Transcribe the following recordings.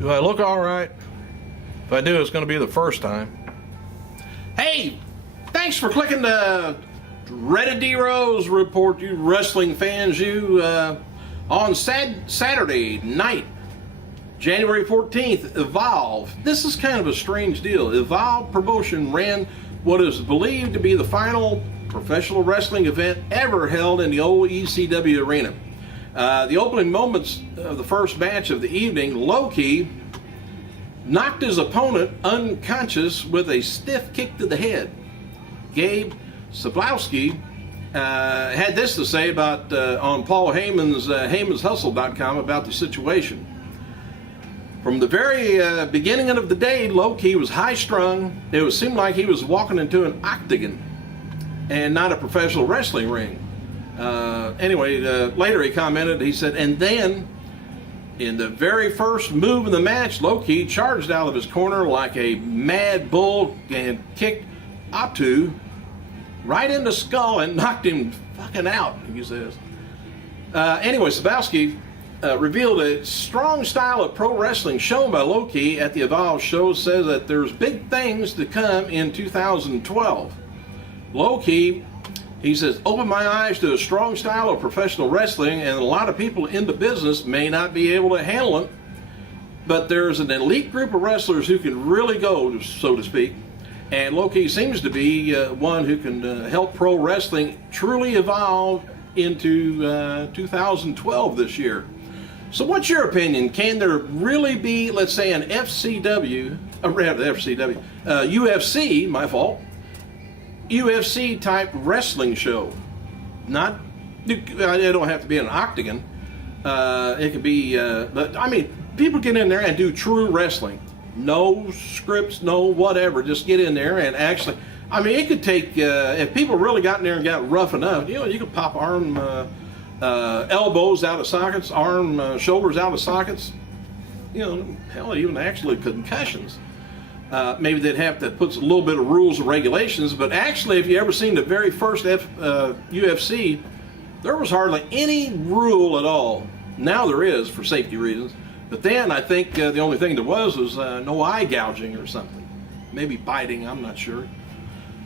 Do I look all right? If I do, it's going to be the first time. Hey, thanks for clicking the Reddit D-Rose report, you wrestling fans. You on Saturday night, January 14th, Evolve. This is kind of a strange deal. Evolve Promotion ran what is believed to be the final professional wrestling event ever held in the old ECW arena. The opening moments of the first match of the evening, Low-Ki knocked his opponent unconscious with a stiff kick to the head. Gabe Sablowski had this to say about on Paul Heyman's Heyman'sHustle.com about the situation. From the very beginning of the day, Low-Ki was high-strung. It seemed like he was walking into an octagon and not a professional wrestling ring. Later he commented, he said, and then in the very first move of the match, Low-Ki charged out of his corner like a mad bull and kicked Atu right in the skull and knocked him fucking out, he says. Sablowski revealed a strong style of pro wrestling shown by Low-Ki at the Evolve show, says that there's big things to come in 2012. Low-Ki, he says, opened my eyes to a strong style of professional wrestling, and a lot of people in the business may not be able to handle it, but there's an elite group of wrestlers who can really go, so to speak, and Low-Ki seems to be one who can help pro wrestling truly evolve into 2012 this year. So what's your opinion? Can there really be, let's say, an UFC, my fault, UFC type wrestling show? Not, it don't have to be an octagon. It could be, but I mean, people get in there and do true wrestling. No scripts, no whatever. Just get in there and actually, I mean, it could take, if people really got in there and got rough enough, you could pop arm, elbows out of sockets, shoulders out of sockets. Hell, even actually concussions. Maybe they'd have to put a little bit of rules and regulations, but actually, if you ever seen the very first UFC, there was hardly any rule at all. Now there is, for safety reasons, but then I think the only thing there was no eye gouging or something. Maybe biting, I'm not sure.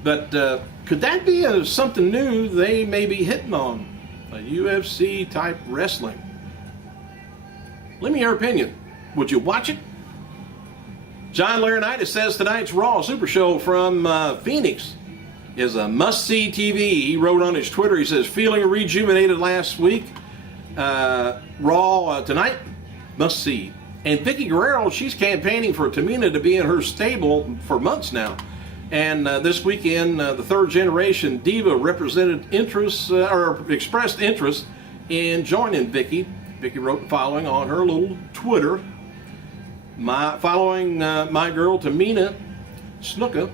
But could that be something new they may be hitting on? A UFC type wrestling? Let me hear your opinion. Would you watch it? John Laurinaitis says tonight's Raw Super Show from Phoenix is a must-see TV. He wrote on his Twitter, he says, feeling rejuvenated last week. Raw tonight, must-see. And Vickie Guerrero, she's campaigning for Tamina to be in her stable for months now. And this weekend, the third generation diva represented interest, or expressed interest in joining Vickie. Vickie wrote the following on her little Twitter. Following my girl Tamina Snuka,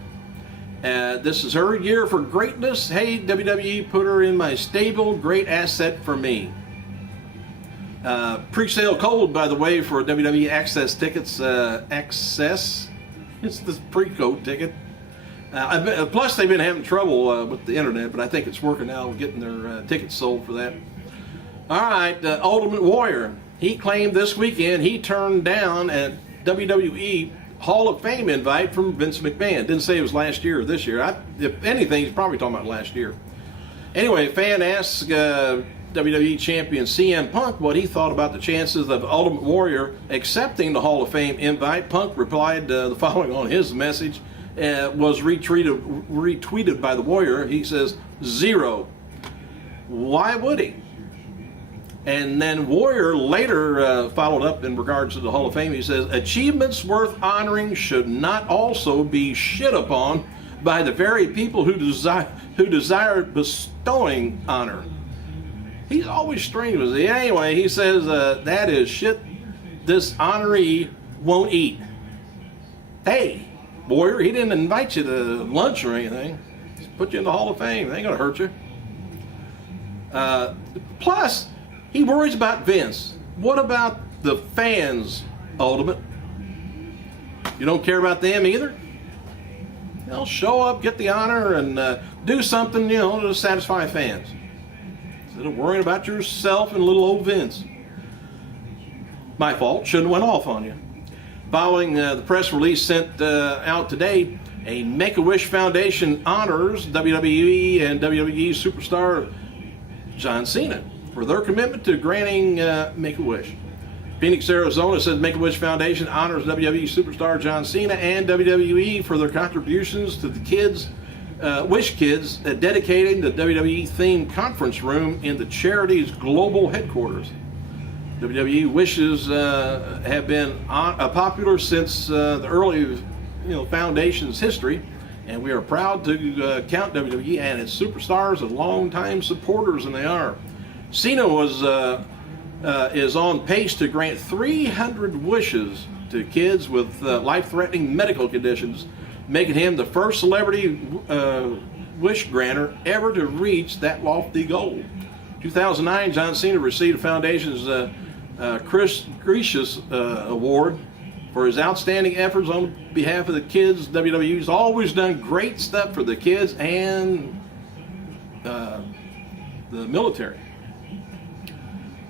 this is her year for greatness. Hey, WWE, put her in my stable. Great asset for me. Pre-sale code, by the way, for WWE Access tickets. Access, it's the pre-code ticket. Plus, they've been having trouble with the internet, but I think it's working out, getting their tickets sold for that. All right, Ultimate Warrior. He claimed this weekend he turned down a WWE Hall of Fame invite from Vince McMahon. Didn't say it was last year or this year. If anything, he's probably talking about last year. Anyway, a fan asked WWE champion CM Punk what he thought about the chances of Ultimate Warrior accepting the Hall of Fame invite. Punk replied the following on his message, was retweeted by the Warrior. He says, 0. Why would he? And then Warrior later followed up in regards to the Hall of Fame. He says, achievements worth honoring should not also be shit upon by the very people who desire bestowing honor. He's always strange with it. Anyway, he says, that is shit this honoree won't eat. Hey, Warrior, he didn't invite you to lunch or anything. Just put you in the Hall of Fame. They ain't gonna hurt you. Plus, he worries about Vince. What about the fans, Ultimate? You don't care about them either? They'll show up, get the honor, and do something, to satisfy fans. Instead of worrying about yourself and little old Vince. My fault, shouldn't have went off on you. Following the press release sent out today, a Make-A-Wish Foundation honors WWE and WWE superstar John Cena for their commitment to granting Make-A-Wish. Phoenix, Arizona says Make-A-Wish Foundation honors WWE superstar John Cena and WWE for their contributions to the kids, Wish Kids, dedicating the WWE-themed conference room in the charity's global headquarters. WWE Wishes have been popular since the early foundation's history, and we are proud to count WWE and its superstars as longtime supporters, and they are. Cena is on pace to grant 300 wishes to kids with life-threatening medical conditions, making him the first celebrity wish granter ever to reach that lofty goal. 2009, John Cena received the foundation's Chris Gracious Award for his outstanding efforts on behalf of the kids. WWE's always done great stuff for the kids and the military.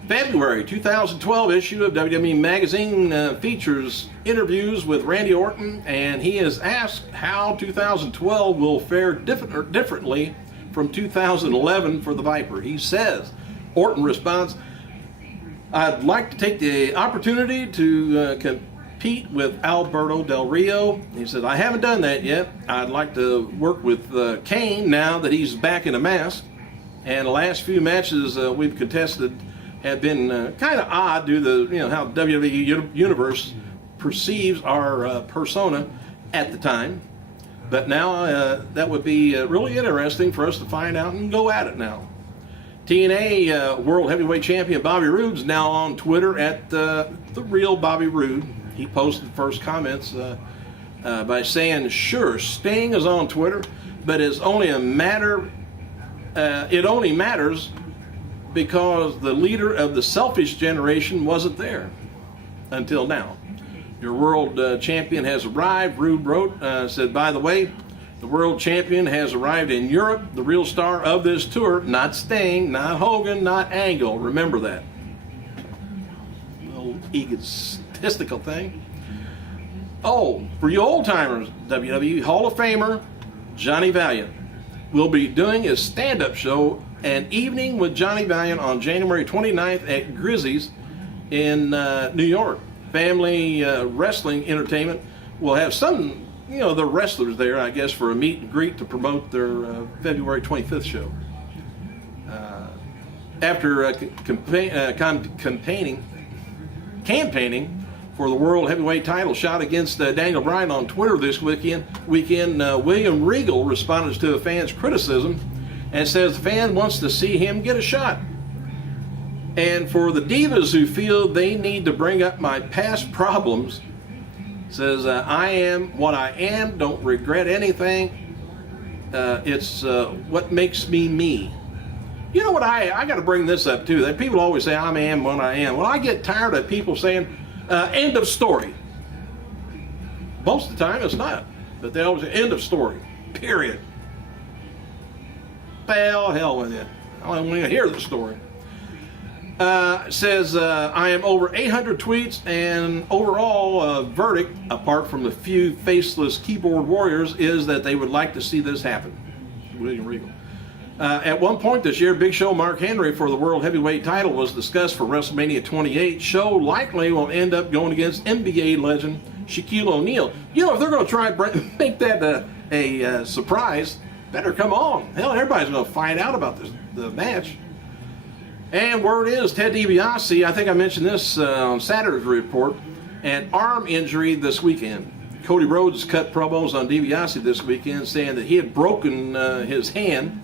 February 2012 issue of WWE Magazine features interviews with Randy Orton, and he is asked how 2012 will fare differently from 2011 for the Viper. He says, Orton responds, "I'd like to take the opportunity to compete with Alberto Del Rio." He said, "I haven't done that yet. I'd like to work with Kane now that he's back in a mask. And the last few matches we've contested have been kind of odd due to how WWE Universe perceives our persona at the time. But now that would be really interesting for us to find out and go at it now." TNA World Heavyweight Champion Bobby Roode's now on Twitter at the real Bobby Roode. He posted the first comments by saying, "Sure, Sting is on Twitter, but it's only a matter. It only matters because the leader of the selfish generation wasn't there until now. Your world champion has arrived," Rude wrote, said, "By the way, the world champion has arrived in Europe, the real star of this tour, not Sting, not Hogan, not Angle. Remember that." Little egotistical thing. Oh, for you old timers, WWE Hall of Famer Johnny Valiant will be doing his stand-up show, An Evening with Johnny Valiant, on January 29th at Grizzy's in New York. Family Wrestling Entertainment will have some, the wrestlers there, I guess, for a meet and greet to promote their February 25th show. After campaigning for the World Heavyweight title shot against Daniel Bryan on Twitter this weekend, William Regal responded to a fan's criticism and says the fan wants to see him get a shot. And for the divas who feel they need to bring up my past problems, says, "I am what I am, don't regret anything. It's what makes me me." You know what, I got to bring this up too. That people always say, "I am what I am." Well, I get tired of people saying, "End of story." Most of the time it's not, but they always say, "End of story, period." Hell with it. I don't want to hear the story. Says, "I am over 800 tweets, and overall verdict, apart from the few faceless keyboard warriors, is that they would like to see this happen." William Regal. At one point this year, Big Show Mark Henry for the World Heavyweight title was discussed for WrestleMania 28. Show likely will end up going against NBA legend Shaquille O'Neal. If they're going to try and make that a surprise, better come on. Hell, everybody's going to find out about the match. And word is, Ted DiBiase, I think I mentioned this on Saturday's report, an arm injury this weekend. Cody Rhodes cut promos on DiBiase this weekend saying that he had broken his hand,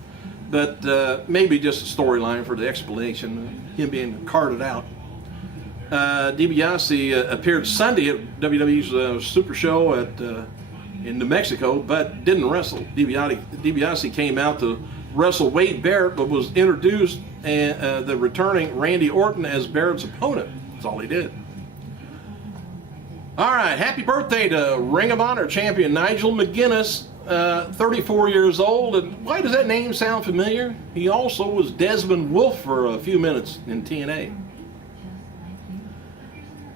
but maybe just a storyline for the explanation, him being carted out. DiBiase appeared Sunday at WWE's Super Show in New Mexico, but didn't wrestle. DiBiase came out to wrestle Wade Barrett, but was introduced the returning Randy Orton as Barrett's opponent. That's all he did. All right, happy birthday to Ring of Honor champion Nigel McGuinness, 34 years old. And why does that name sound familiar? He also was Desmond Wolfe for a few minutes in TNA.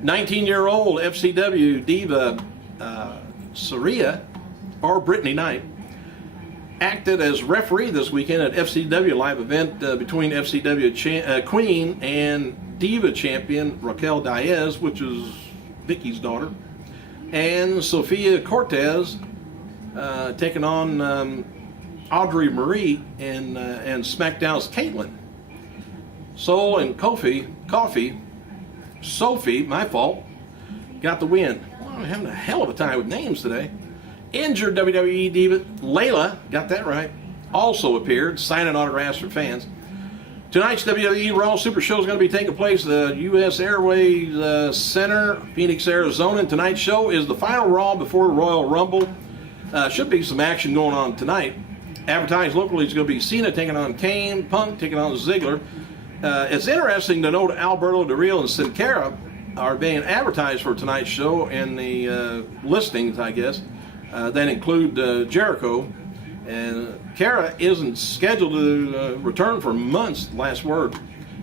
19-year-old FCW diva Saria, or Brittany Knight, acted as referee this weekend at FCW live event between FCW Queen and Diva champion Raquel Diaz, which is Vickie's daughter, and Sofia Cortez taking on Audrey Marie and SmackDown's Caitlyn. Soul and Sophie, my fault, got the win. Well, I'm having a hell of a time with names today. Injured WWE diva Layla, got that right, also appeared, signing autographs for fans. Tonight's WWE Raw Super Show is going to be taking place at the U.S. Airways Center, Phoenix, Arizona. And tonight's show is the final Raw before the Royal Rumble. Should be some action going on tonight. Advertised locally is going to be Cena taking on Kane, Punk taking on Ziggler. It's interesting to note Alberto Del Rio and Sin Cara are being advertised for tonight's show in the listings, I guess. That include Jericho, and Cara isn't scheduled to return for months, last word,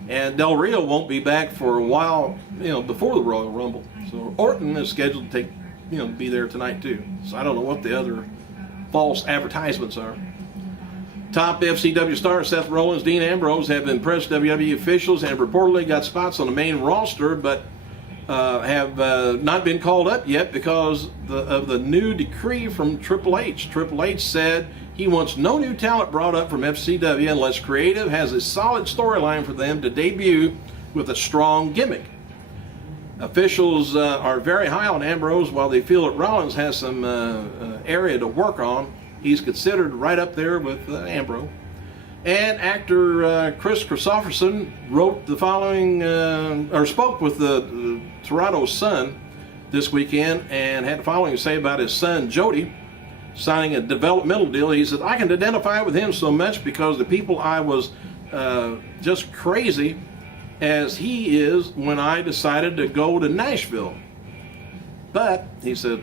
and Del Rio won't be back for a while, before the Royal Rumble. So Orton is scheduled to be there tonight too. So I don't know what the other false advertisements are. Top FCW stars Seth Rollins, Dean Ambrose have impressed WWE officials and reportedly got spots on the main roster, but have not been called up yet because of the new decree from Triple H. Triple H said he wants no new talent brought up from FCW unless creative has a solid storyline for them to debut with a strong gimmick. Officials are very high on Ambrose while they feel that Rollins has some area to work on. He's considered right up there with Ambrose. And actor Chris Christopherson wrote the following, or spoke with the Toronto Sun this weekend and had the following to say about his son Jody signing a developmental deal. He said, "I can identify with him so much because the people I was just crazy as he is when I decided to go to Nashville. But," he said,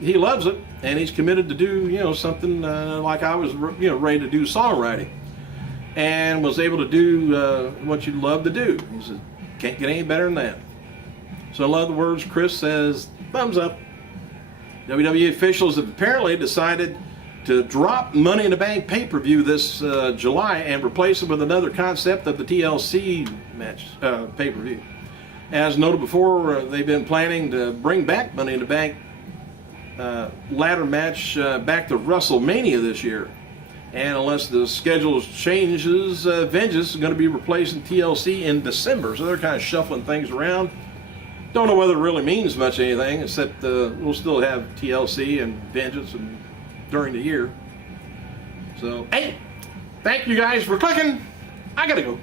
he loves it, and he's committed to do, something like I was, ready to do songwriting, and was able to do what you love to do. He said, can't get any better than that. So in other words, Chris says, thumbs up. WWE officials have apparently decided to drop Money in the Bank pay-per-view this July and replace it with another concept of the TLC match pay-per-view. As noted before, they've been planning to bring back Money in the Bank ladder match back to WrestleMania this year, and unless the schedule changes, Vengeance is going to be replacing TLC in December, so they're kind of shuffling things around. Don't know whether it really means much anything, except we'll still have TLC and Vengeance during the year. So hey, thank you guys for clicking. I gotta go.